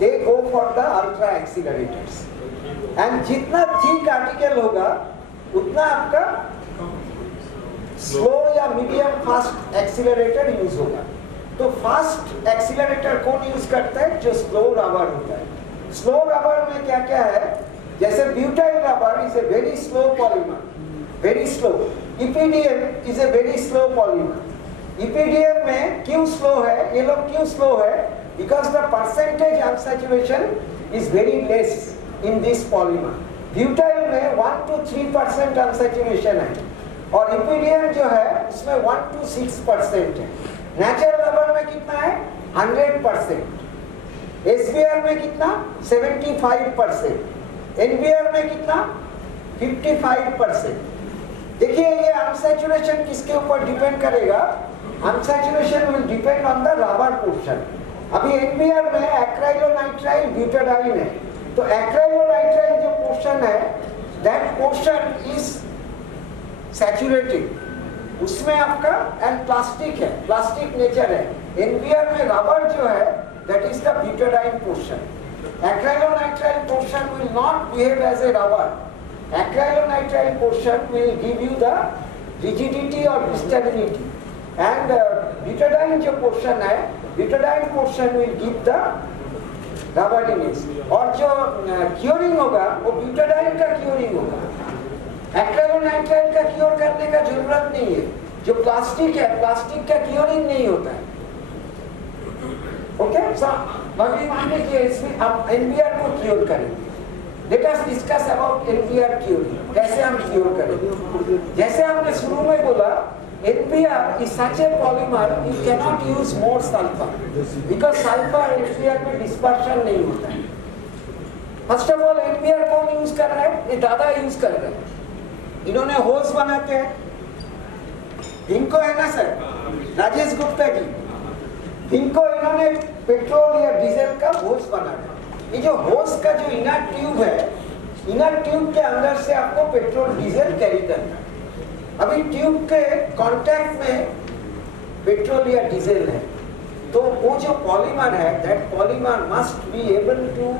they go for the ultra accelerators. And जितना thick article होगा उतना आपका स्लो या मीडियम फास्ट एक्सीलरेटर यूज होगा। तो फास्ट एक्सीलरेटर कौन यूज करता है? जो स्लो रबर होता है। स्लो रबर में क्या क्या है? जैसे butyl rubber is a very slow polymer, very slow. EPDM is a very slow polymer. EPDM में क्यों स्लो है? ये लोग क्यों स्लो है? Because the percentage unsaturation is very less in this polymer. Butyl में 1 to 3% अनसैचुरेशन है और EPDM जो है उसमें 1 to 6% है। नेचुरल रबर में कितना है? 100%। SBR में कितना? 75%। NBR में कितना? 55%। देखिए ये अनसैचुरेशन किसके ऊपर डिपेंड करेगा? Unsaturation will depend on the rubber portion. अभी NBR में एक्राइलोनाइट्राइल ब्यूटाडाइन है, तो एक्राइलोनाइट्राइल जो पोर्शन है दैट पोर्शन इज सैचुरेटेड, उसमें आपका एंड प्लास्टिक है, प्लास्टिक नेचर है। NBR में रबर जो है that is the butadiene portion. Acrylonitrile portion will not behave as a rubber. Acrylonitrile portion will give you the rigidity or stability, and butadiene जो portion है, butadiene portion will give the rubberiness। और जो curing होगा वो butadiene का curing होगा। Acrylonitrile का cure करने का जरूरत नहीं है। जो प्लास्टिक है, प्लास्टिक का क्योरिंग नहीं होता है। ओके, अभी मान लीजिए इसमें आप NBR को क्योर करेंगे। Let us discuss about NBR curing. कैसे हम क्योर करेंगे? जैसे हमने शुरू में बोला, NBR is such a polymer, you cannot use more sulfur because sulfur NBR में dispersion नहीं होता है। First of all, NBR कौन यूज कर रहा है? ये दादा यूज कर रहे हैं। इन्होंने होस बनाते हैं, इनको है ना सर, राजेश गुप्ता जी, इनको इन्होंने पेट्रोल या डीजल का होस बनाया। ये जो होस का जो इनर ट्यूब है, इनर ट्यूब के अंदर से आपको पेट्रोल डीजल कैरी करना है। अभी ट्यूब के कांटेक्ट में पेट्रोल या डीजल है, तो वो जो पॉलीमर है that polymer must be able to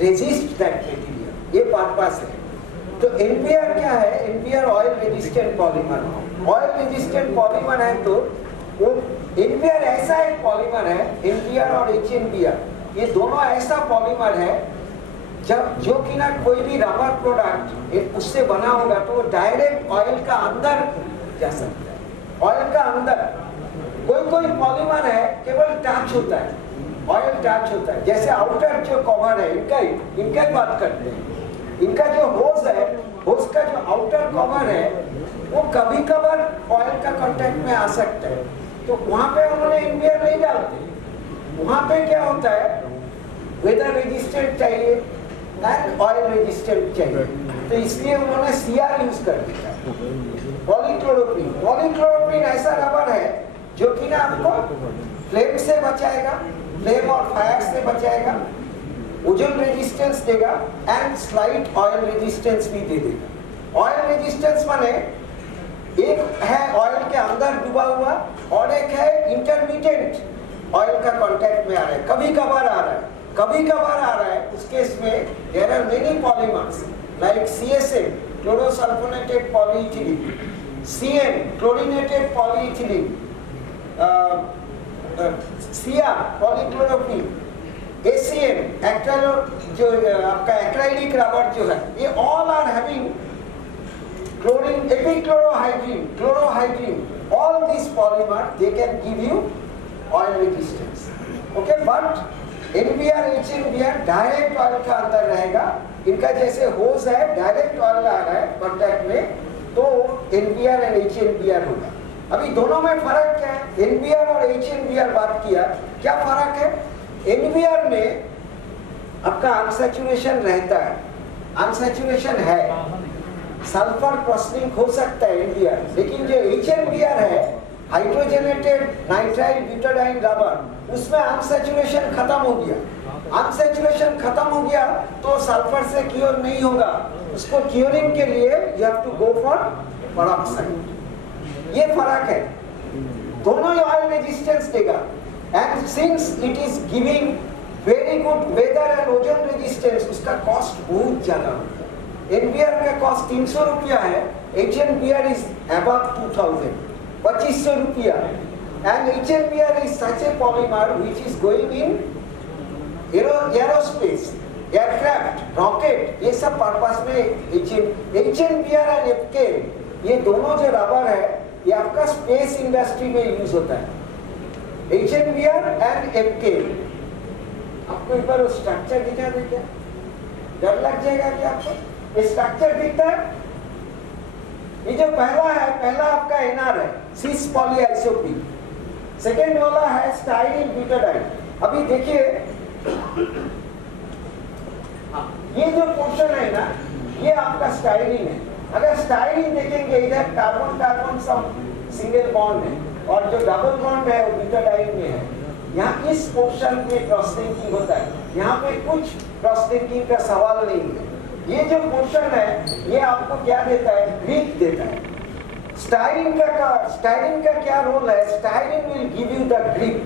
resist that material. ये पर्पस है। तो NBR क्या है? NBR oil resistant polymer. Oil resistant polymer है तो वो NBR ऐसा एक पॉलीमर है, NBR और HNBR ये दोनों ऐसा पॉलीमर है जब जो कि ना कोई भी रबर प्रोडक्ट उससे बना होगा तो वो डायरेक्ट ऑयल का अंदर जा सकता है। ऑयल का अंदर कोई पॉलीमर है केवल टच होता है, ऑयल टच होता है। जैसे आउटर जो कवर है इनका ही बात करते हैं। इनका जो होस है, होस का जो आउटर कवर है वो कभी कभार ऑयल का कांटेक्ट में आ सकता है, तो वहां पे उन्होंने NBR नहीं डालते। वहां पे क्या होता है? वेदर रेजिस्टेंट चाहिए एंड ऑयल रेजिस्टेंट चाहिए, तो इसलिए उन्होंने CR यूज कर दिया। पॉलीक्लोरोप्रीन, पॉलीक्लोरोप्रीन ऐसा रबर है जो कि ना आपको फ्लेम से बचाएगा, फ्लेम और फायर से बचाएगा, ओजोन रेजिस्टेंस देगा एंड स्लाइट ऑयल रेजिस्टेंस भी दे देगा। ऑयल रेजिस्टेंस माने एक है ऑयल के अंदर डूबा हुआ और एक है इंटरमीडिएट ऑयल का कांटेक्ट में आ रहा है, कभी कभार आ रहा है, कभी कभार आ रहा है। उस केस में there are many polymers like CSM chlorosulfonated polyethylene, CN chlorinated polyethylene, CR polychloroprene, ACN acrylo जो आपका एक्राइलिक रबर जो है, ये all are having chlorine, epichlorohydrin, chlorohydrin, all these polymer they can give you oil resistance. Okay, but NBR, HNBR direct oil का अंदर रहेगा। इनका जैसे होस है डायरेक्ट ऑयल आ रहा है कांटेक्ट में, तो NBR और HNBR होगा। अभी दोनों में फर्क क्या है? NBR और HNBR बात किया, क्या फर्क है? NBR में आपका अनसैचुरेशन रहता है, अनसैचुरेशन है, सल्फर क्रॉसिंग हो सकता है NBR, लेकिन जो HNBR है हाइड्रोजनेटेड नाइट्राइल ब्यूटाडाइन रबर, उसमें अनसैचुरेशन खत्म हो गया। अनसैचुरेशन खत्म हो गया तो सल्फर से क्योर नहीं होगा, उसको क्योरिंग के लिए you have to go for peroxide. ये फर्क है, दोनों ही ऑयल रेजिस्टेंस देगा and since it is giving very good weather and ozone resistance, उसका कॉस्ट बहुत ज्यादा होता है। NBR का कॉस्ट 300 रुपया है, HNBR इज अबव 2000, 2500 रुपया। And HNBR is such A polymer which is going in aerospace, aircraft, rocket, ये सब पर्पस में HNBR एंड FKM, ये दोनों जो रबर है ये आपका स्पेस इंडस्ट्री में यूज होता है। HNBR एंड FKM, आपको एक बार वो स्ट्रक्चर दिखा दे क्या? डर लग जाएगा क्या आपको? ये स्ट्रक्चर दिखता है, ये जो पहला है, पहला आपका NR है, सिस पॉलीआइसोप्रीन, सेकेंड वाला है स्टाइरिन ब्यूटाडाइन। अभी देखिए ये जो पोर्शन है ना, ये आपका स्टाइरिन है। अगर स्टाइरिन देखेंगे, इधर कार्बन कार्बन सब सिंगल बॉन्ड है और जो डबल बॉन्ड है वो ब्यूटाडाइन में है। यहाँ इस पोर्शन में क्रॉस लिंकिंग होता है, यहाँ पे कुछ क्रॉस लिंकिंग का सवाल नहीं है। ये जो पोर्शन है ये आपको क्या देता है? ग्रिप देता है। स्टाइरिन का क्या रोल है? Styrene will give you the grip,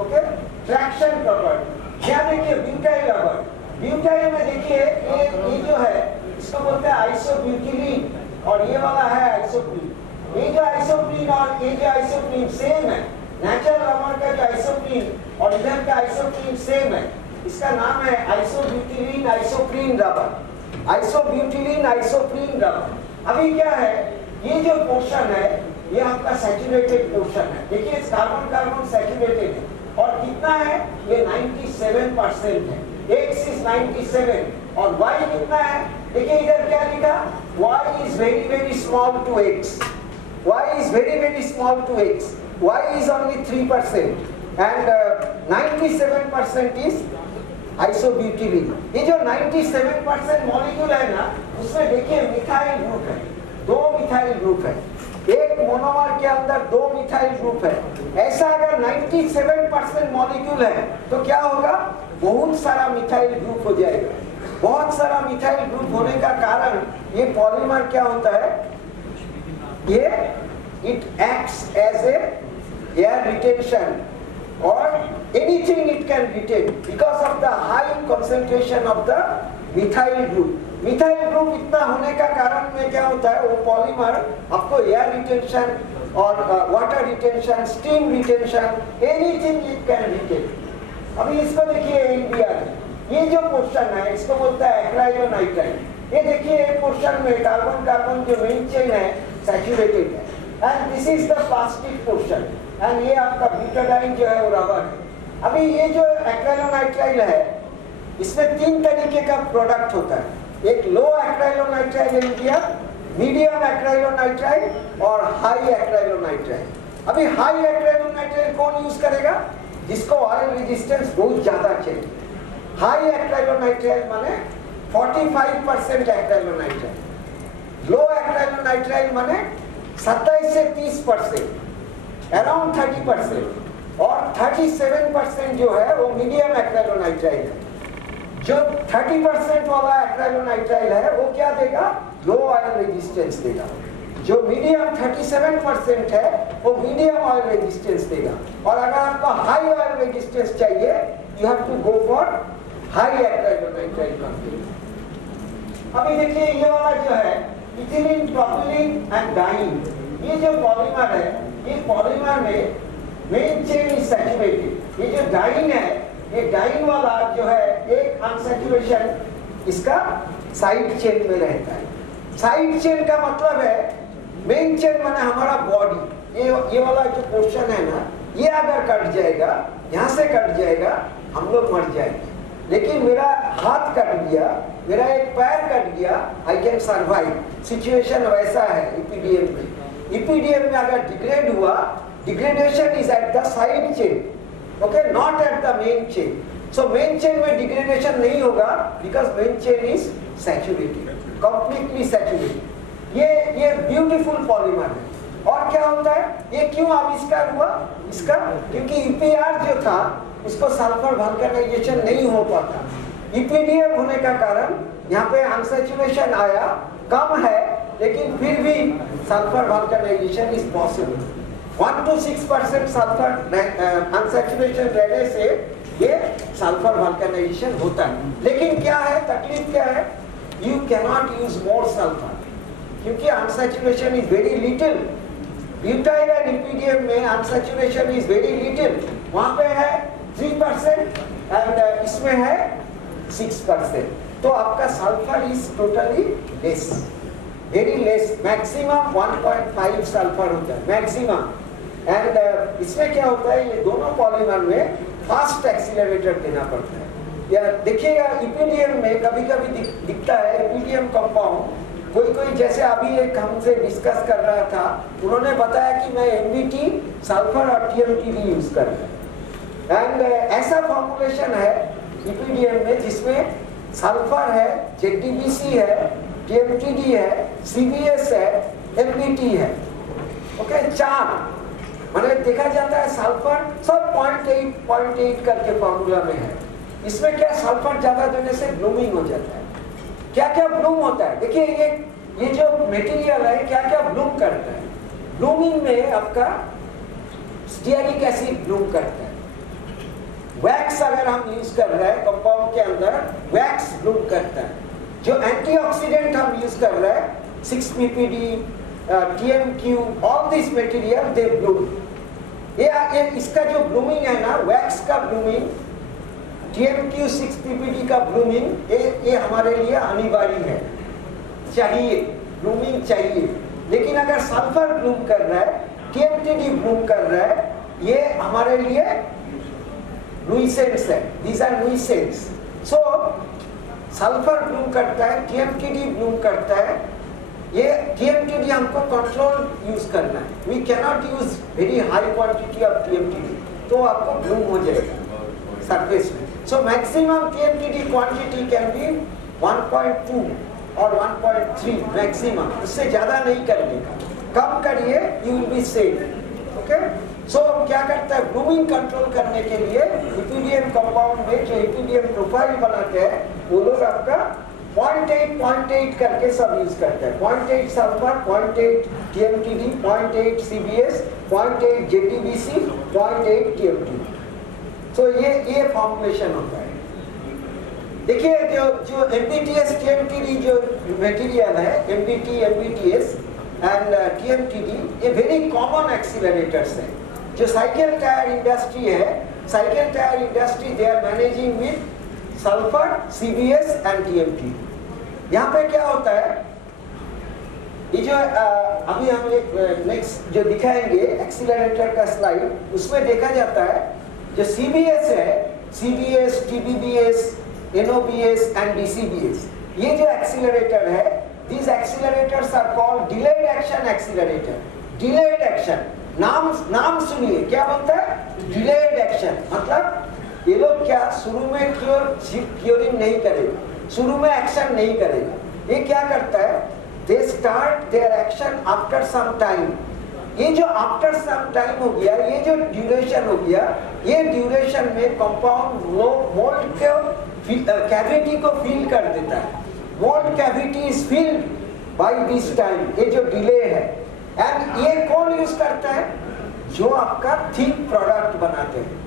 okay, traction property. यहाँ देखिए ब्यूटाइल रबर, ब्यूटाइल में देखिए ये जो है इसको बोलते हैं आइसोब्यूटिलीन और ये वाला है आइसोप्रीन। ये जो आइसोप्रीन और ये जो आइसोप्रीन सेम है, नेचुरल रबर का जो आइसोप्रीन और इधर का आइसोप्रीन सेम है। इसका नाम है आइसोब्यूटिलीन आइसोप्रीन रबर, आइसोब्यूटिलीन आइसोप्रीन रबर। अभी क्या है, ये जो पोर्शन है ये आपका सैचुरेटेड पोर्शन है। देखिए कार्बन कार्बन सैचुरेटेड है और कितना है? ये 97% है। X is 97 और Y कितना है? देखिए इधर क्या लिखा? Y is very very small to X. Y is very very small to X. Y is only 3% and 97% is isobutylene. ये जो 97% मॉलिक्यूल है ना, उसमें देखिए मिथाइल ग्रुप है, 2 मिथाइल ग्रुप है, एक मोनोमर के अंदर 2 मिथाइल ग्रुप है। ऐसा अगर 97% मॉलिक्यूल है तो क्या होगा? बहुत सारा मिथाइल ग्रुप हो जाएगा। बहुत सारा मिथाइल ग्रुप होने का कारण ये पॉलीमर क्या होता है? ये it acts as a air retention और anything it can retain because of the high concentration of the methyl group. Methyl group इतना होने का कारण में क्या होता है? वो पॉलीमर आपको एयर रिटेंशन और water retention, steam retention, anything it can retain. अभी इसको देखिए NBR, ये जो पोर्शन है इसको बोलता है एक्राइलोनाइट्राइल। ये देखिए एक पोर्शन में कार्बन कार्बन जो मेन चेन है सैचुरेटेड है and this is the plastic portion and ये आपका ब्यूटाडाइन जो है वो रबर है। अभी ये जो एक्राइलोनाइट्राइल है इसमें 3 तरीके का प्रोडक्ट होता है। एक लो एक्राइलोनाइट्राइल NBR, मीडियम एक्राइलोनाइट्राइल और हाई एक्राइलोनाइट्राइल। अभी हाई एक्राइलोनाइट्राइल कौन यूज करेगा? जिसको ऑयल रेजिस्टेंस बहुत ज्यादा चाहिए। हाई एक्राइलोनाइट्राइल माने 45% एक्राइलोनाइट्राइल, लो एक्राइलोनाइट्राइल माने 27 से 30%, अराउंड 30% और 37% जो है वो मीडियम एक्राइलोनाइट्राइल है। जो 30% वाला एक्राइलोनाइट्राइल है वो क्या देगा? लो ऑयल रेजिस्टेंस देगा। जो मीडियम 37% है वो मीडियम ऑयल रेजिस्टेंस देगा। और अगर आपको हाई ऑयल रेजिस्टेंस चाहिए you have to go for high acrylonitrile compound. अभी देखिए ये वाला जो है इथिलीन, प्रोपिलीन एंड डाइन, ये जो पॉलीमर है ये पॉलीमर में मेन चेन इज सैचुरेटेड। ये जो डाइन है, ये डाइन वाला जो है एक अनसैचुरेशन इसका साइड चेन में रहता है। साइड चेन का मतलब है मेन चेन माने हमारा बॉडी, ये वाला जो पोर्शन है ना, ये अगर कट जाएगा, यहाँ से कट जाएगा, हम लोग मर जाएंगे। लेकिन मेरा हाथ कट गया, मेरा एक पैर कट गया, आई कैन सर्वाइव। सिचुएशन वैसा है EPDM में। EPDM में अगर डिग्रेड हुआ, degradation is at the side chain, okay, not at the main chain. So main chain में डिग्रेडेशन नहीं होगा because main chain is saturated, completely saturated. ये ब्यूटीफुल पॉलीमर है। और क्या होता है? ये क्यों आविष्कार हुआ इसका? क्योंकि EPR जो था उसको सल्फर वल्कनाइजेशन नहीं हो पाता। EPDM होने का कारण यहाँ पे अनसैचुरेशन आया, कम है, लेकिन फिर भी sulphur vulcanisation is possible. 1 to 6% sulphur unsaturation रहने से ये सल्फर वल्कनाइजेशन होता है। लेकिन क्या है, तकलीफ क्या है, you cannot use more sulphur क्योंकि unsaturation is very little. Butyl and EPDM में अनसैचुरेशन इज वेरी लिटिल, वहां पे है 3% एंड इसमें है 6%। तो आपका sulphur is totally less, very less, maximum 1.5 sulphur होता है मैक्सिमम। एंड इसमें क्या होता है, ये दोनों पॉलीमर में फास्ट एक्सीलरेटर देना पड़ता है। या देखिएगा इपीडियम में कभी कभी दिखता है इपीडियम कंपाउंड, कोई जैसे अभी एक हमसे डिस्कस कर रहा था, उन्होंने बताया कि मैं एनबीटी सल्फर और टीएमटीडी यूज कर रहा हूं। एंड ऐसा फॉर्मुलेशन है इपीडियम में जिसमें सल्फर है, जेडीबीसी है, टीएमटीडी है, सीबीएस है, एनबीटी है। ओके, 4 मैंने देखा जाता है सल्फर सब 0.8 करके फॉर्मूला में है। इसमें क्या, सल्फर ज्यादा देने से ब्लूमिंग हो जाता है। क्या क्या ब्लूम होता है, देखिए ये जो मटेरियल है क्या क्या ब्लूम करता है। ब्लूमिंग में आपका स्टीयरिक एसिड ब्लूम करता है, वैक्स अगर हम यूज कर रहे हैं कंपाउंड के अंदर वैक्स ब्लूम करता है, जो एंटीऑक्सीडेंट हम यूज कर रहे हैं 6-PPD, TMQ, all this material they Bloom. ये इसका जो ब्लूमिंग है ना, वैक्स का ब्लूमिंग, TMQ 6-PPD का ब्लूमिंग, ये हमारे लिए अनिवार्य है, चाहिए, ब्लूमिंग चाहिए। लेकिन अगर सल्फर ब्लूम कर रहा है, TMTD ब्लूम कर रहा है, ये हमारे लिए नुइसेंस है, these are nuisance। So sulphur Bloom करता है, TMTD ब्लूम करता है, ये TMTD हमको कंट्रोल यूज करना है, we cannot use very high quantity of TMTD, तो आपको ब्लूम हो जाएगा सरफेस में। So maximum TMTD quantity can be 1.2 और 1.3 मैक्सिमम, उससे ज्यादा नहीं करने का, कम करिए, you will be safe। Okay, so क्या करता है, ब्लूमिंग कंट्रोल करने के लिए इपीडियम कंपाउंड में जो इपीडियम प्रोफाइल बनाते हैं वो लोग आपका 0.8 करके सब यूज करते हैं। 0.8 sulphur, 0.8 TMTD, 0.8 CBS, 0.8 JDBC, 0.8 TMTD। तो ये फॉर्मुलेशन होता है। देखिए जो MBTS TMTD जो मटेरियल है, MBT, MBTS एंड TMTD, ये वेरी कॉमन एक्सीलरेटर्स है। जो साइकिल टायर इंडस्ट्री है, cycle tyre industry they are managing with sulphur, CBS and TMTD। यहाँ पे क्या होता है, ये जो अभी हम एक नेक्स्ट जो दिखाएंगे एक्सीलरेटर का स्लाइड, उसमें देखा जाता है जो CBS है, CBS, TBBS, NOBS and DCBS, ये जो एक्सीलरेटर है, these accelerators are called delayed action accelerator। delayed action, नाम सुनिए, क्या बोलता है, delayed action, मतलब ये लोग क्या शुरू में क्योरिंग नहीं करेगा, शुरू में एक्शन नहीं करेगा। ये क्या करता है, they start their action after some time। ये जो आफ्टर सम टाइम हो गया, ये जो ड्यूरेशन हो गया, ये ड्यूरेशन में कंपाउंड मोल्ड के कैविटी को फिल कर देता है। Mould cavity is filled by this time, ये जो डिले है। एंड ये कौन यूज करता है, जो आपका थिक प्रोडक्ट बनाते हैं,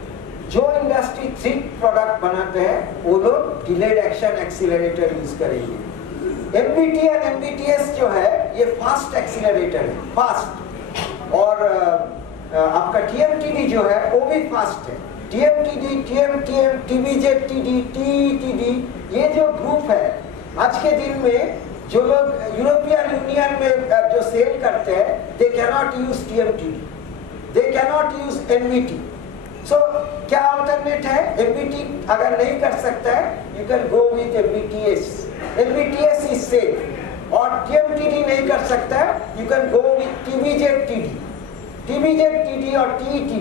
जो इंडस्ट्री थिक प्रोडक्ट बनाते हैं वो लोग डिलेड एक्शन एक्सीलरेटर यूज करेंगे। MBT और MBTS जो है ये फास्ट एक्सीलरेटर है, फास्ट। और आपका TMTD जो है वो भी फास्ट है। TMTD, TMTM, TBZTD, TETD, ये जो ग्रुप है आज के दिन में जो लोग यूरोपियन यूनियन में जो सेल करते हैं, they cannot use TMTD, they cannot use NBT। सो क्या अल्टरनेट है, MBT अगर नहीं कर सकता है, you can go with MBTS। MBTS is safe. और TMTD नहीं कर सकता है, you can go with TBZTD, TBZTD और TETD।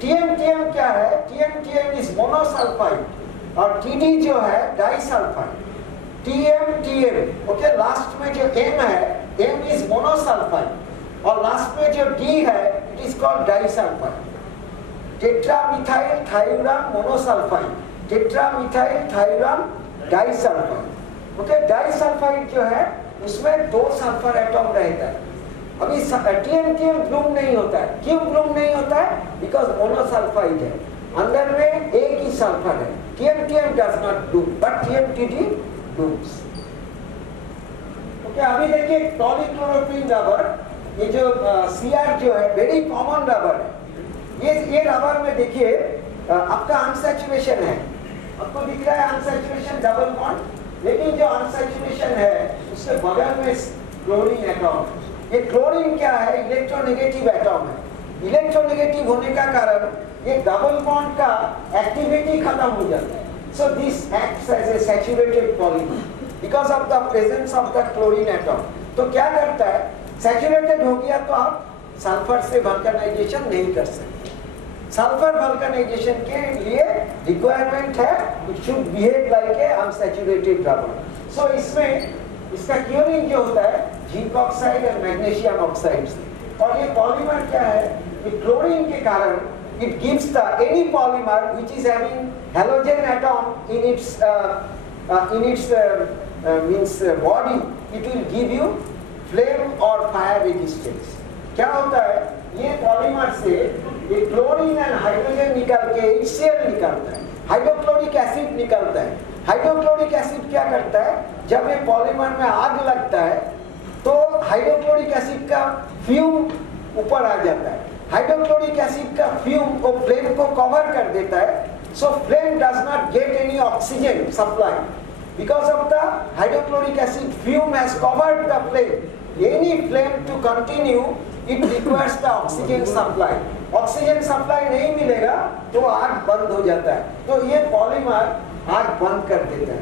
TMTM क्या है, TMTM इज मोनोसल्फाइड और TD जो है डाइसल्फाइड। TMTM, ओके, लास्ट में जो M है, M इज मोनोसल्फाइड और लास्ट में जो D है, it is called disulphide. Tetramethyl thiuram monosulphide, tetramethyl thiuram disulphide. Okay, disulphide जो है उसमें 2 सल्फर एटम रहता है। अभी TMTM ब्लूम नहीं होता है, क्यों ब्लूम नहीं होता है, बिकॉज मोनोसल्फाइड है। अंदर में एक ही सल्फर है। TMTM does not do, but TMTD does। Okay, अभी देखिए पॉलीक्लोरोफिन रबर, ये जो CR जो है वेरी कॉमन रबर है। ये रबर में देखिए आपका अनसैचुरेशन है, आपको दिख रहा है अनसैचुरेशन डबल बॉन्ड, लेकिन जो अनसैचुरेशन है उसके बगल में क्लोरीन एटॉम। ये क्लोरीन क्या है? इलेक्ट्रोनेगेटिव एटॉम है। इलेक्ट्रोनेगेटिव होने का कारण ये डबल बॉन्ड का एक्टिविटी खत्म हो जाता है। So this acts as a saturated polymer because of the presence of the chlorine atom. तो क्या करता है, सैचुरेटेड हो गया तो आप सल्फर से वल्कनाइजेशन नहीं कर सकते। सल्फर वल्कनाइजेशन के लिए रिक्वायरमेंट है it should behave like a unsaturated rubber. So इसमें इसका क्यूरिंग जो होता है जिंक ऑक्साइड और मैग्नीशियम ऑक्साइड से। और ये पॉलीमर क्या है, कि क्लोरीन के कारण it gives the any polymer which is having halogen atom in its body, it will give you flame or fire resistance। क्या होता है, ये पॉलीमर से ये क्लोरीन एंड हाइड्रोजन निकाल के HCl निकालता है, हाइड्रोक्लोरिक एसिड निकालता है। हाइड्रोक्लोरिक एसिड क्या करता है, जब ये पॉलीमर में आग लगता है तो हाइड्रोक्लोरिक एसिड का फ्यूम ऊपर आ जाता है। हाइड्रोक्लोरिक एसिड का फ्यूम वो फ्लेम को कवर कर देता है। So flame does not get any oxygen supply because of the hydrochloric acid fume has covered the flame. Any flame to continue it requires the oxygen supply. Oxygen supply नहीं मिलेगा तो आग बंद हो जाता है। तो ये पॉलीमर आग बंद कर देता है।